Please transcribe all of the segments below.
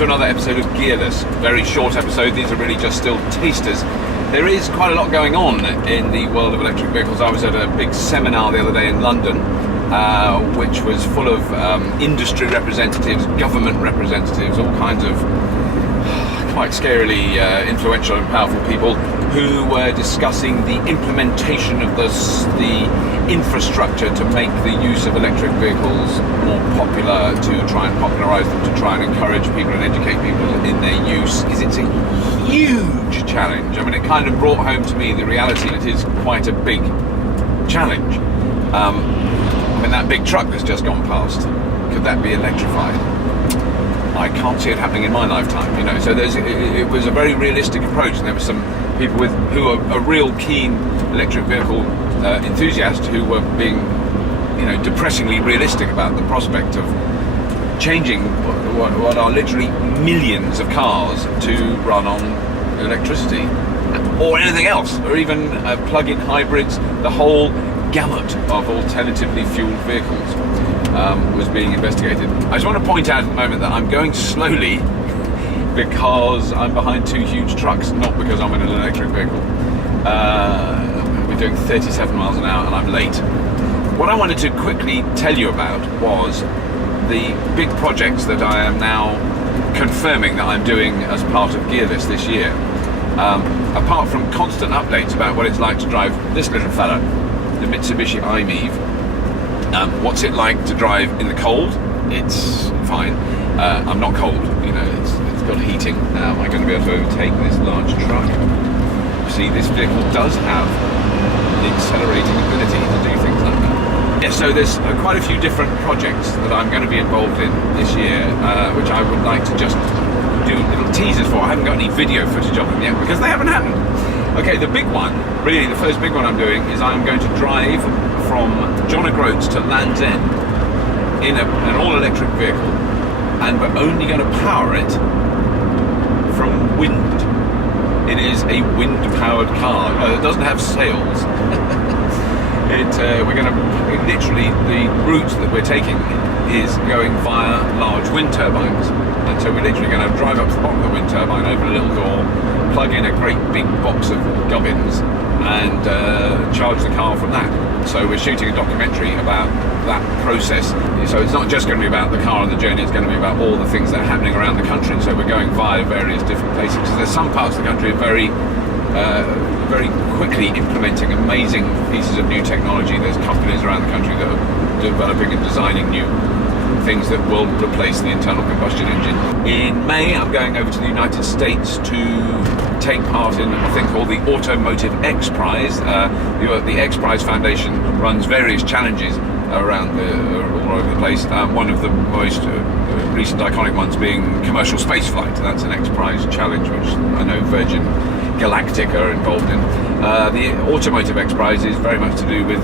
to another episode of Gearless. Very short episode, these are really just still tasters. There is quite a lot going on in the world of electric vehicles. I was at a big seminar the other day in London, which was full of industry representatives, government representatives, all kinds of quite scarily influential and powerful people who were discussing the implementation of the infrastructure to make the use of electric vehicles more popular, to try and popularise them, to try and encourage people and educate people in their use, because it's a huge challenge. I mean, it kind of brought home to me the reality that it is quite a big challenge. I mean, that big truck that's just gone past, could that be electrified? I can't see it happening in my lifetime, you know. So it was a very realistic approach, and there were some people who are a real keen electric vehicle enthusiasts who were being, you know, depressingly realistic about the prospect of changing what are literally millions of cars to run on electricity or anything else, or even plug-in hybrids. The whole gamut of alternatively fueled vehicles was being investigated. I just want to point out at the moment that I'm going slowly because I'm behind two huge trucks, not because I'm in an electric vehicle. We're doing 37 miles an hour and I'm late. What I wanted to quickly tell you about was the big projects that I am now confirming that I'm doing as part of Gearless this year. Apart from constant updates about what it's like to drive this little fella, the Mitsubishi i-MiEV. What's it like to drive in the cold? It's fine. I'm not cold, you know, it's got heating. Am I going to be able to overtake this large truck? See, this vehicle does have the accelerating ability to do things like that. Yeah, so there's quite a few different projects that I'm going to be involved in this year, which I would like to just do little teasers for. I haven't got any video footage of them yet because they haven't happened. Okay, the big one, really the first big one I'm doing, is I'm going to drive from John O'Groats to Land's End in an all-electric vehicle, and we're only going to power it from wind. It is a wind-powered car. It doesn't have sails. We're going to literally, the route that we're taking is going via large wind turbines, and so we're literally going to drive up to the bottom of the wind turbine, open a little door, plug in a great big box of gubbins, and charge the car from that. So we're shooting a documentary about that process. So it's not just going to be about the car and the journey, it's going to be about all the things that are happening around the country. So we're going via various different places. Because there's some parts of the country very quickly implementing amazing pieces of new technology. There's companies around the country that are developing and designing new things that will replace the internal combustion engine. In May, I'm going over to the United States to take part in a thing called the Automotive X Prize. The X Prize Foundation runs various challenges around all over the place. One of the most recent iconic ones being commercial spaceflight. That's an X Prize challenge, which I know Virgin Galactic are involved in. The Automotive X Prize is very much to do with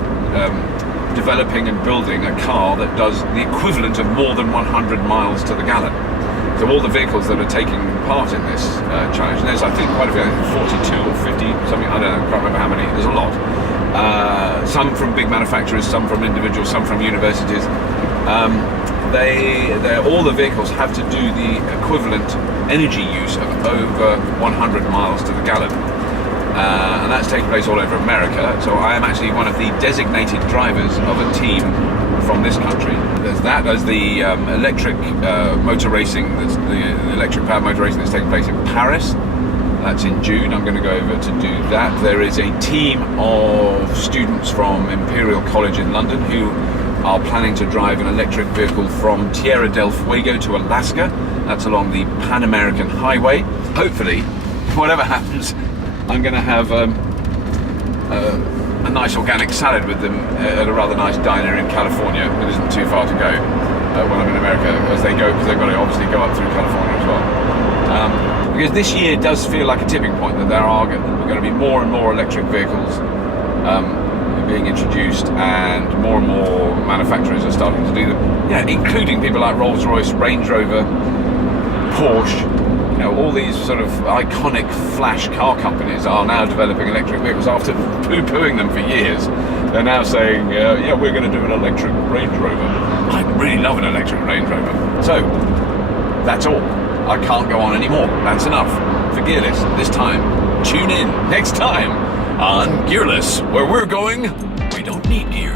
developing and building a car that does the equivalent of more than 100 miles to the gallon. So all the vehicles that are taking part in this challenge, and there's I think quite a few, 42 or 50, something, I don't know, I can't remember how many, there's a lot. Some from big manufacturers, some from individuals, some from universities. All the vehicles have to do the equivalent energy use of over 100 miles to the gallon. And that's taking place all over America. So I am actually one of the designated drivers of a team from this country. There's that. There's the electric motor racing. There's the electric powered motor racing that's taking place in Paris. That's in June. I'm going to go over to do that. There is a team of students from Imperial College in London who are planning to drive an electric vehicle from Tierra del Fuego to Alaska. That's along the Pan American Highway. Hopefully, whatever happens, I'm going to have a nice organic salad with them at a rather nice diner in California. It isn't too far to go when I'm in America, as they go, because they've got to obviously go up through California as well. Because this year does feel like a tipping point, that there are going to be more and more electric vehicles being introduced, and more manufacturers are starting to do them. Yeah, including people like Rolls-Royce, Range Rover, Porsche. You know, all these sort of iconic flash car companies are now developing electric vehicles after poo-pooing them for years. They're now saying, yeah, we're going to do an electric Range Rover. I really love an electric Range Rover. So, that's all. I can't go on anymore. That's enough for Gearless this time. Tune in next time on Gearless, where we're going, we don't need gear.